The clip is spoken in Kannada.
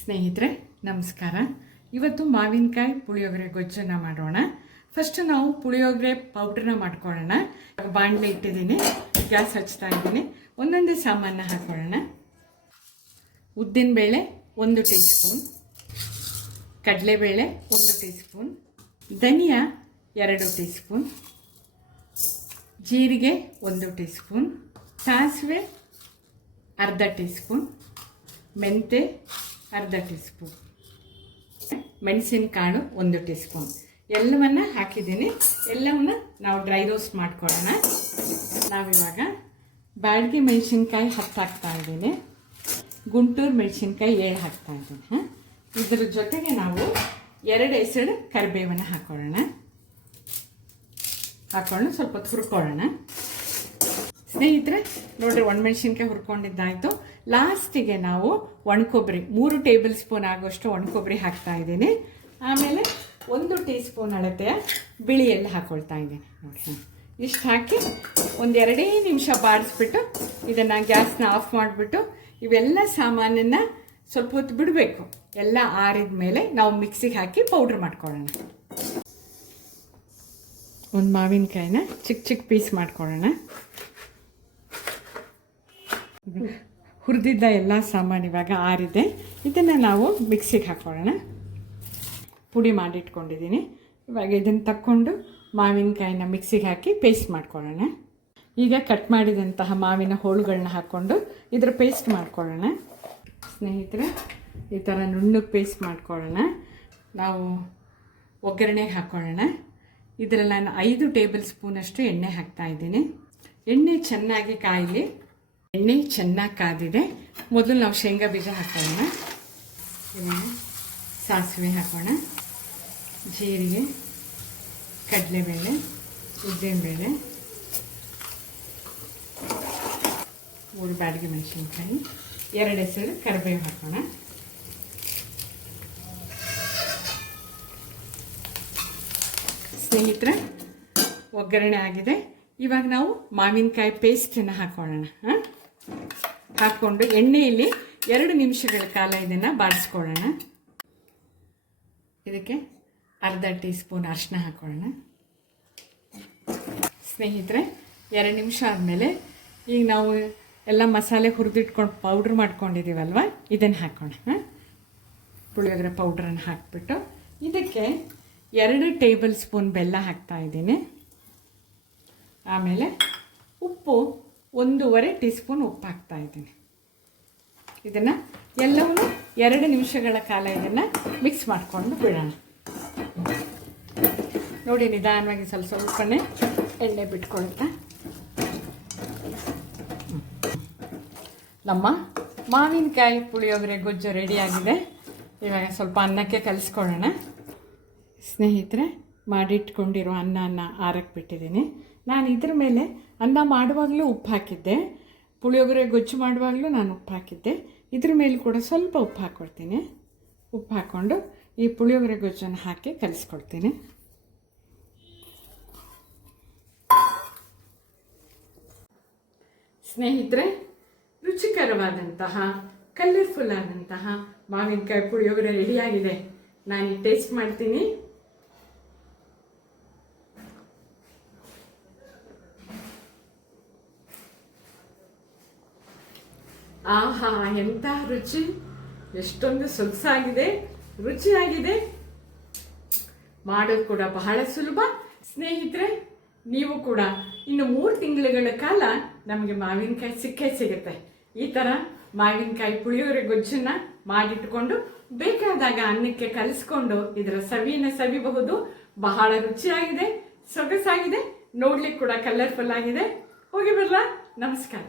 ಸ್ನೇಹಿತರೆ ನಮಸ್ಕಾರ. ಇವತ್ತು ಮಾವಿನಕಾಯಿ ಪುಳಿಯೋಗರೆ ಗೊಜ್ಜನ್ನು ಮಾಡೋಣ. ಫಸ್ಟ್ ನಾವು ಪುಳಿಯೋಗರೆ ಪೌಡ್ರನ್ನ ಮಾಡ್ಕೊಳ್ಳೋಣ. ಬಾಣಲೆ ಇಟ್ಟಿದ್ದೀನಿ, ಗ್ಯಾಸ್ ಹಚ್ತಾ ಇದ್ದೀನಿ. ಒಂದೊಂದೇ ಸಾಮಾನು ಹಾಕೊಳ್ಳೋಣ. ಉದ್ದಿನಬೇಳೆ 1 ಟೀ ಸ್ಪೂನ್, ಕಡಲೆಬೇಳೆ 1 ಟೀ ಸ್ಪೂನ್, ಧನಿಯಾ 2 ಟೀ ಸ್ಪೂನ್, ಜೀರಿಗೆ 1 ಟೀ ಸ್ಪೂನ್, ಸಾಸಿವೆ ಅರ್ಧ ಟೀ ಸ್ಪೂನ್, ಮೆಂತೆ ಅರ್ಧ ಟೀ ಸ್ಪೂನ್, ಮೆಣಸಿನಕಾಳು 1 ಟೀ ಸ್ಪೂನ್ ಎಲ್ಲವನ್ನ ಹಾಕಿದ್ದೀನಿ. ಎಲ್ಲವನ್ನ ನಾವು ಡ್ರೈ ರೋಸ್ಟ್ ಮಾಡ್ಕೊಳ್ಳೋಣ. ನಾವಿವಾಗ ಬ್ಯಾಡಗಿ ಮೆಣಸಿನ್ಕಾಯಿ 10 ಹಾಕ್ತಾ ಇದ್ದೀನಿ, ಗುಂಟೂರು ಮೆಣಸಿನ್ಕಾಯಿ 7 ಹಾಕ್ತಾ ಇದ್ದೀನಿ. ಇದರ ಜೊತೆಗೆ ನಾವು 2 ಎಸಳು ಕರಿಬೇವನ್ನು ಹಾಕೊಳ್ಳೋಣ. ಹಾಕೊಂಡು ಸ್ವಲ್ಪ ಹೊತ್ತು ಹುರ್ಕೊಳ್ಳೋಣ. ಸ್ನೇಹಿತರೆ ನೋಡ್ರಿ, ಒಣಮೆಣಸಿನ್ಕಾಯಿ ಹುರ್ಕೊಂಡಿದ್ದಾಯಿತು. ಲಾಸ್ಟಿಗೆ ನಾವು ಒಣಕೊಬ್ಬರಿ 3 ಟೇಬಲ್ ಸ್ಪೂನ್ ಆಗೋಷ್ಟು ಒಣಕೊಬ್ಬರಿ ಹಾಕ್ತಾ ಇದ್ದೀನಿ. ಆಮೇಲೆ 1 ಟೀ ಸ್ಪೂನ್ ಅಳತೆಯ ಬಿಳಿ ಎಳ್ಳು ಹಾಕ್ಕೊಳ್ತಾ ಇದ್ದೀನಿ. ನೋಡಿ, ಇಷ್ಟು ಹಾಕಿ ಒಂದು 2 ನಿಮಿಷ ಬಾಡಿಸ್ಬಿಟ್ಟು ಇದನ್ನು ಗ್ಯಾಸ್ನ ಆಫ್ ಮಾಡಿಬಿಟ್ಟು ಇವೆಲ್ಲ ಸಾಮಾನನ್ನು ಸ್ವಲ್ಪ ಹೊತ್ತು ಬಿಡಬೇಕು. ಎಲ್ಲ ಆರಿದ ಮೇಲೆ ನಾವು ಮಿಕ್ಸಿಗೆ ಹಾಕಿ ಪೌಡ್ರ್ ಮಾಡ್ಕೊಳ್ಳೋಣ. ಒಂದು ಮಾವಿನಕಾಯಿನ ಚಿಕ್ಕ ಚಿಕ್ಕ ಪೀಸ್ ಮಾಡ್ಕೊಳ್ಳೋಣ. ಹುರಿದಿದ್ದ ಎಲ್ಲ ಸಾಮಾನು ಇವಾಗ ಆರಿದೆ. ಇದನ್ನು ನಾವು ಮಿಕ್ಸಿಗೆ ಹಾಕೊಳ್ಳೋಣ. ಪುಡಿ ಮಾಡಿಟ್ಕೊಂಡಿದ್ದೀನಿ. ಇವಾಗ ಇದನ್ನು ತಕ್ಕೊಂಡು ಮಾವಿನಕಾಯಿನ ಮಿಕ್ಸಿಗೆ ಹಾಕಿ ಪೇಸ್ಟ್ ಮಾಡ್ಕೊಳ್ಳೋಣ. ಈಗ ಕಟ್ ಮಾಡಿದಂತಹ ಮಾವಿನ ಹೋಳುಗಳನ್ನ ಹಾಕ್ಕೊಂಡು ಇದರ ಪೇಸ್ಟ್ ಮಾಡ್ಕೊಳ್ಳೋಣ. ಸ್ನೇಹಿತರೆ, ಈ ಥರ ನುಣ್ಣಗೆ ಪೇಸ್ಟ್ ಮಾಡ್ಕೊಳ್ಳೋಣ. ನಾವು ಒಗ್ಗರಣೆಗೆ ಹಾಕ್ಕೊಳ್ಳೋಣ. ಇದರಲ್ಲಿ ನಾನು 5 ಟೇಬಲ್ ಸ್ಪೂನಷ್ಟು ಎಣ್ಣೆ ಹಾಕ್ತಾಯಿದ್ದೀನಿ. ಎಣ್ಣೆ ಚೆನ್ನಾಗಿ ಕಾಯಲಿ. ಎಣ್ಣೆ ಚೆನ್ನಾಗಿ ಕಾದಿದೆ. ಮೊದಲು ನಾವು ಶೇಂಗಾ ಬೀಜ ಹಾಕೋಣ. ಸಾಸಿವೆ ಹಾಕೋಣ, ಜೀರಿಗೆ, ಕಡಲೆಬೇಳೆ, ಉದ್ದಿನಬೇಳೆ, 3 ಬ್ಯಾಡಗಿ ಮೆಣಸಿನ್ಕಾಯಿ, 2 ಎಸಳು ಕರಿಬೇವು ಹಾಕೋಣ. ಸ್ನೇಹಿತರೆ, ಒಗ್ಗರಣೆ ಆಗಿದೆ. ಇವಾಗ ನಾವು ಮಾವಿನಕಾಯಿ ಪೇಸ್ಟನ್ನು ಹಾಕೊಳ್ಳೋಣ. ಹಾಕ್ಕೊಂಡು ಎಣ್ಣೆಯಲ್ಲಿ 2 ನಿಮಿಷಗಳ ಕಾಲ ಇದನ್ನು ಬಾಡಿಸ್ಕೊಳ್ಳೋಣ. ಇದಕ್ಕೆ ಅರ್ಧ ಟೀ ಸ್ಪೂನ್ ಅರಿಶಿನ ಹಾಕೊಳ್ಳೋಣ. ಸ್ನೇಹಿತರೆ, 2 ನಿಮಿಷ ಆದಮೇಲೆ ಈಗ ನಾವು ಎಲ್ಲ ಮಸಾಲೆ ಹುರಿದಿಟ್ಕೊಂಡು ಪೌಡ್ರ್ ಮಾಡ್ಕೊಂಡಿದ್ದೀವಲ್ವ, ಇದನ್ನು ಹಾಕೋಣ. ಪುಳಿಯೋಗರೆ ಪೌಡ್ರನ್ನು ಹಾಕಿಬಿಟ್ಟು ಇದಕ್ಕೆ 2 ಟೇಬಲ್ ಸ್ಪೂನ್ ಬೆಲ್ಲ ಹಾಕ್ತಾಯಿದ್ದೀನಿ. ಆಮೇಲೆ ಉಪ್ಪು 1.5 ಟೀ ಸ್ಪೂನ್ ಉಪ್ಪು ಹಾಕ್ತಾಯಿದ್ದೀನಿ. ಇದನ್ನು ಎಲ್ಲವನ್ನೂ 2 ನಿಮಿಷಗಳ ಕಾಲ ಇದನ್ನು ಮಿಕ್ಸ್ ಮಾಡಿಕೊಂಡು ಬಿಡೋಣ. ನೋಡಿ, ನಿಧಾನವಾಗಿ ಸ್ವಲ್ಪನೇ ಎಣ್ಣೆ ಬಿಟ್ಕೊಳ್ತಾ ನಮ್ಮ ಮಾವಿನಕಾಯಿ ಪುಳಿಯೋಗರೆ ಗೊಜ್ಜು ರೆಡಿಯಾಗಿದೆ. ಇವಾಗ ಸ್ವಲ್ಪ ಅನ್ನಕ್ಕೆ ಕಲಿಸ್ಕೊಳ್ಳೋಣ. ಸ್ನೇಹಿತರೆ, ಮಾಡಿಟ್ಕೊಂಡಿರೋ ಅನ್ನನ ಆರಕ್ಕೆ ಬಿಟ್ಟಿದ್ದೀನಿ. ನಾನು ಇದ್ರ ಮೇಲೆ ಅನ್ನ ಮಾಡುವಾಗಲೂ ಉಪ್ಪು ಹಾಕಿದ್ದೆ, ಪುಳಿಯೋಗರೆ ಗೊಜ್ಜು ಮಾಡುವಾಗಲೂ ನಾನು ಉಪ್ಪು ಹಾಕಿದ್ದೆ. ಇದ್ರ ಮೇಲೆ ಕೂಡ ಸ್ವಲ್ಪ ಉಪ್ಪು ಹಾಕ್ಕೊಳ್ತೀನಿ. ಉಪ್ಪು ಹಾಕ್ಕೊಂಡು ಈ ಪುಳಿಯೋಗರೆ ಗೊಜ್ಜನ್ನು ಹಾಕಿ ಕಲಿಸ್ಕೊಳ್ತೀನಿ. ಸ್ನೇಹಿತರೆ, ರುಚಿಕರವಾದಂತಹ ಕಲರ್ಫುಲ್ ಆದಂತಹ ಮಾವಿನಕಾಯಿ ಪುಳಿಯೋಗರೆ ರೆಡಿಯಾಗಿದೆ. ನಾನು ಟೇಸ್ಟ್ ಮಾಡ್ತೀನಿ. ಆಹಾ, ಎಂಥ ರುಚಿ! ಎಷ್ಟೊಂದು ಸೊಗಸಾಗಿದೆ, ರುಚಿಯಾಗಿದೆ. ಮಾಡೋದು ಕೂಡ ಬಹಳ ಸುಲಭ. ಸ್ನೇಹಿತರೆ, ನೀವು ಕೂಡ ಇನ್ನು 3 ತಿಂಗಳುಗಳ ಕಾಲ ನಮಗೆ ಮಾವಿನಕಾಯಿ ಸಿಗುತ್ತೆ. ಈ ಥರ ಮಾವಿನಕಾಯಿ ಪುಳಿಯೋಗರೆ ಗೊಜ್ಜನ್ನು ಮಾಡಿಟ್ಕೊಂಡು ಬೇಕಾದಾಗ ಅನ್ನಕ್ಕೆ ಕಲಿಸ್ಕೊಂಡು ಇದರ ಸವಿಯನ್ನು ಸವಿಬಹುದು. ಬಹಳ ರುಚಿಯಾಗಿದೆ, ಸೊಗಸಾಗಿದೆ, ನೋಡ್ಲಿಕ್ಕೆ ಕೂಡ ಕಲರ್ಫುಲ್ ಆಗಿದೆ. ಹೋಗಿ ಬರಲಾ? ನಮಸ್ಕಾರ.